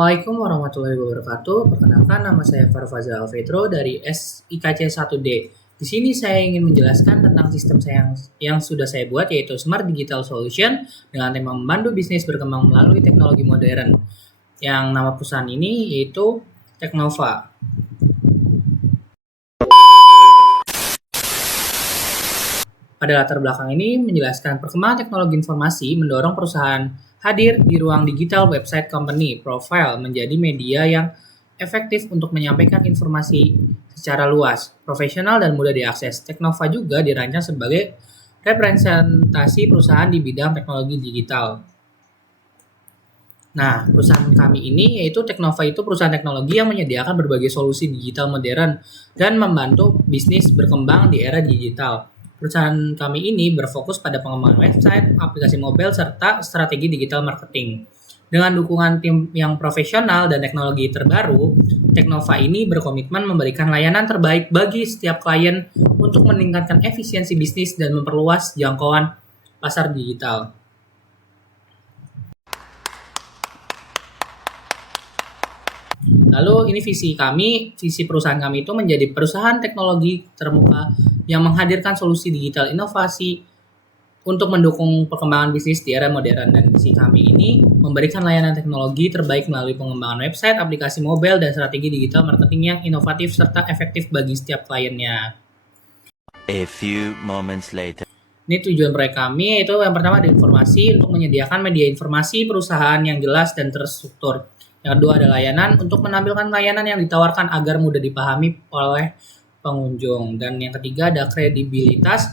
Assalamualaikum warahmatullahi wabarakatuh. Perkenalkan, nama saya Farfazal Alfetro dari SIKC 1D. Di sini saya ingin menjelaskan tentang sistem yang sudah saya buat, yaitu Smart Digital Solution dengan tema membantu bisnis berkembang melalui teknologi modern. Yang nama perusahaan ini yaitu Teknova. Pada latar belakang ini menjelaskan perkembangan teknologi informasi mendorong perusahaan hadir di ruang digital website company profile menjadi media yang efektif untuk menyampaikan informasi secara luas, profesional dan mudah diakses. Teknova juga dirancang sebagai representasi perusahaan di bidang teknologi digital. Nah, perusahaan kami ini yaitu Teknova itu perusahaan teknologi yang menyediakan berbagai solusi digital modern dan membantu bisnis berkembang di era digital. Perusahaan kami ini berfokus pada pengembangan website, aplikasi mobile, serta strategi digital marketing. Dengan dukungan tim yang profesional dan teknologi terbaru, Teknova ini berkomitmen memberikan layanan terbaik bagi setiap klien untuk meningkatkan efisiensi bisnis dan memperluas jangkauan pasar digital. Lalu ini visi perusahaan kami itu menjadi perusahaan teknologi terbuka yang menghadirkan solusi digital inovasi untuk mendukung perkembangan bisnis di era modern, dan visi kami ini memberikan layanan teknologi terbaik melalui pengembangan website, aplikasi mobile, dan strategi digital marketing yang inovatif serta efektif bagi setiap kliennya. A few moments later. Ini tujuan proyek kami yaitu yang pertama ada informasi untuk menyediakan media informasi perusahaan yang jelas dan terstruktur. Yang kedua ada layanan untuk menampilkan layanan yang ditawarkan agar mudah dipahami oleh pengunjung. Dan yang ketiga ada kredibilitas,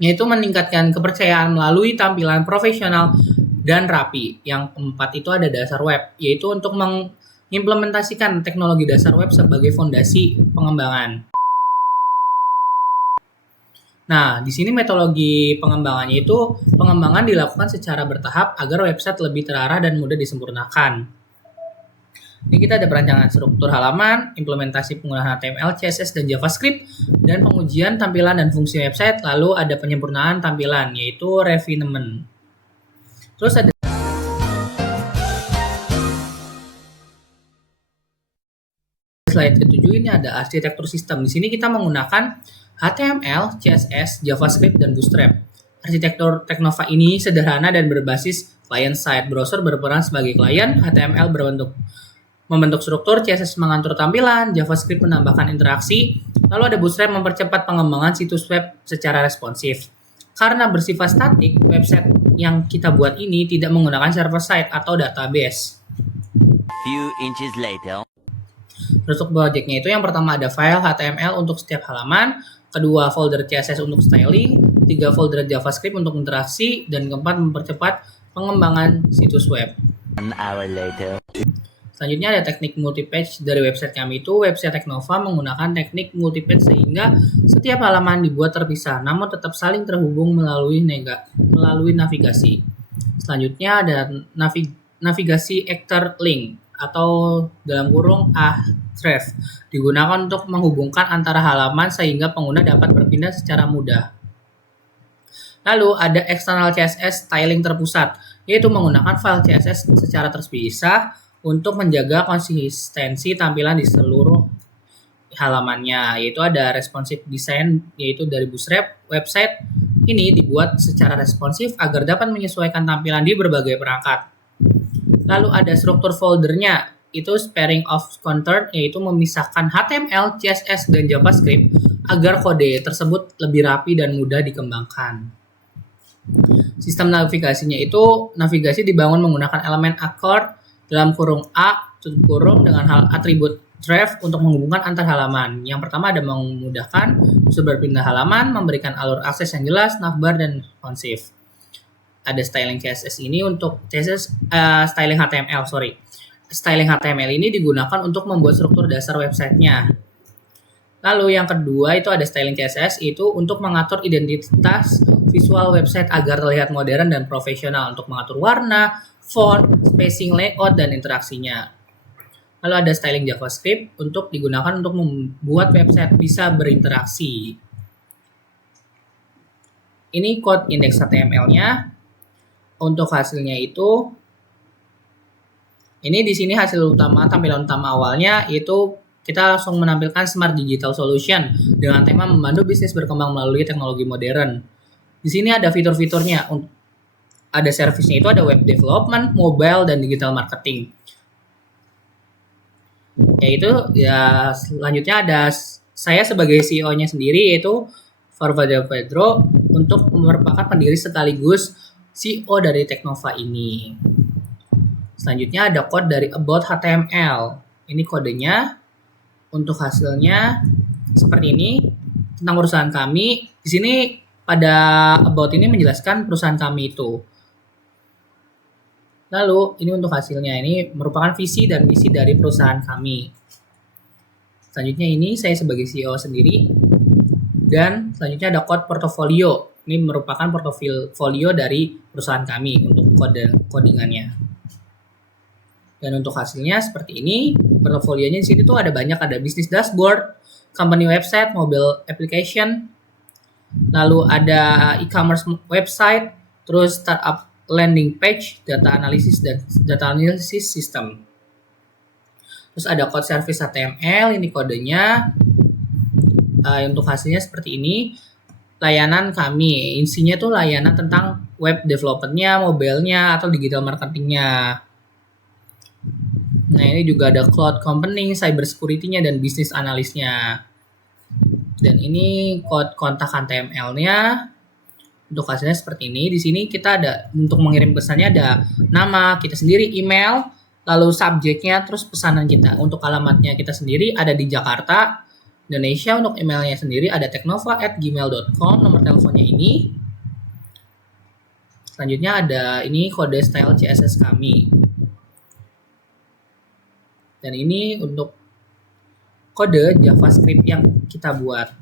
yaitu meningkatkan kepercayaan melalui tampilan profesional dan rapi. Yang keempat itu ada dasar web, yaitu untuk mengimplementasikan teknologi dasar web sebagai fondasi pengembangan. Nah, di sini metodologi pengembangannya itu pengembangan dilakukan secara bertahap agar website lebih terarah dan mudah disempurnakan. Ini kita ada perancangan struktur halaman, implementasi penggunaan HTML, CSS, dan JavaScript, dan pengujian tampilan dan fungsi website, lalu ada penyempurnaan tampilan, yaitu refinement. Terus ada slide ke-7 ini ada arsitektur sistem. Di sini kita menggunakan HTML, CSS, JavaScript, dan Bootstrap. Arsitektur Teknova ini sederhana dan berbasis client-side. Browser berperan sebagai klien, HTML membentuk struktur, CSS mengatur tampilan, JavaScript menambahkan interaksi, lalu ada Bootstrap mempercepat pengembangan situs web secara responsif. Karena bersifat statik, website yang kita buat ini tidak menggunakan server side atau database. Few inches later. Untuk projectnya itu yang pertama ada file HTML untuk setiap halaman, kedua folder CSS untuk styling, tiga folder JavaScript untuk interaksi, dan keempat mempercepat pengembangan situs web. An hour later. Selanjutnya ada teknik multipage dari website kami itu. Website Teknova menggunakan teknik multipage sehingga setiap halaman dibuat terpisah namun tetap saling terhubung melalui navigasi. Selanjutnya ada navigasi actor link atau dalam kurung href digunakan untuk menghubungkan antara halaman sehingga pengguna dapat berpindah secara mudah. Lalu ada external CSS styling terpusat, yaitu menggunakan file CSS secara terpisah untuk menjaga konsistensi tampilan di seluruh halamannya, yaitu ada responsive design, yaitu dari Bootstrap. Website ini dibuat secara responsif agar dapat menyesuaikan tampilan di berbagai perangkat. Lalu ada struktur foldernya, itu sparing of content, yaitu memisahkan HTML, CSS, dan JavaScript agar kode tersebut lebih rapi dan mudah dikembangkan. Sistem navigasinya itu navigasi dibangun menggunakan elemen accord dalam kurung A, tutup kurung dengan atribut href untuk menghubungkan antar halaman. Yang pertama ada memudahkan user berpindah halaman, memberikan alur akses yang jelas, navbar, dan responsif. Ada styling CSS ini untuk styling HTML. Styling HTML ini digunakan untuk membuat struktur dasar websitenya. Lalu yang kedua itu ada styling CSS, itu untuk mengatur identitas visual website agar terlihat modern dan profesional, untuk mengatur warna, font, spacing, layout, dan interaksinya. Lalu ada styling JavaScript untuk digunakan untuk membuat website bisa berinteraksi. Ini code index HTML-nya. Untuk hasilnya itu Ini di sini hasil utama, tampilan utama awalnya itu kita langsung menampilkan Smart Digital Solution dengan tema membantu bisnis berkembang melalui teknologi modern. Di sini ada fitur-fiturnya. Ada servisnya itu ada web development, mobile, dan digital marketing. Yaitu ya selanjutnya ada saya sebagai CEO-nya sendiri yaitu Farvada Pedro untuk merupakan pendiri sekaligus CEO dari Teknova ini. Selanjutnya ada code dari About HTML. Ini kodenya. Untuk hasilnya seperti ini tentang perusahaan kami. Di sini pada About ini menjelaskan perusahaan kami itu. Lalu ini untuk hasilnya, ini merupakan visi dan misi dari perusahaan kami. Selanjutnya ini saya sebagai CEO sendiri. Dan selanjutnya ada code portofolio. Ini merupakan portofolio dari perusahaan kami untuk codingannya. Dan untuk hasilnya seperti ini, portofolionya di sini tuh ada banyak, ada business dashboard, company website, mobile application, lalu ada e-commerce website, terus startup landing page, data analysis system. Terus ada code service HTML, ini kodenya. Untuk hasilnya seperti ini. Layanan kami, isinya tuh layanan tentang web development-nya, mobile-nya, atau digital marketing-nya. Nah, ini juga ada cloud computing, cyber security-nya, dan business analyst-nya. Dan ini code kontak HTML-nya. Untuk hasilnya seperti ini. Di sini kita ada untuk mengirim pesannya ada nama kita sendiri, email, lalu subjeknya, terus pesanan kita. Untuk alamatnya kita sendiri ada di Jakarta, Indonesia. Untuk emailnya sendiri ada teknova@gmail.com, nomor teleponnya ini. Selanjutnya ada ini kode style CSS kami. Dan ini untuk kode JavaScript yang kita buat.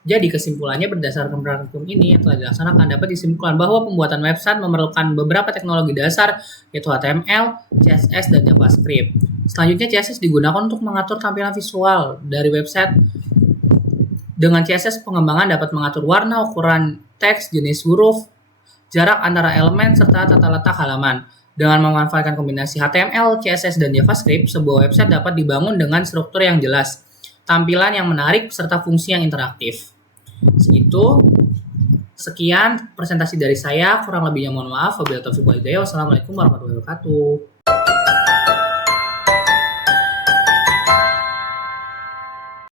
Jadi kesimpulannya berdasarkan praktikum ini yang telah dilaksanakan dapat disimpulkan bahwa pembuatan website memerlukan beberapa teknologi dasar yaitu HTML, CSS, dan JavaScript. Selanjutnya CSS digunakan untuk mengatur tampilan visual dari website. Dengan CSS pengembangan dapat mengatur warna, ukuran teks, jenis huruf, jarak antara elemen, serta tata letak halaman. Dengan memanfaatkan kombinasi HTML, CSS, dan JavaScript, sebuah website dapat dibangun dengan struktur yang jelas, tampilan yang menarik, serta fungsi yang interaktif. Sekian presentasi dari saya, kurang lebihnya mohon maaf. Wabillahi taufiq wal hidayah. Wassalamualaikum warahmatullahi wabarakatuh.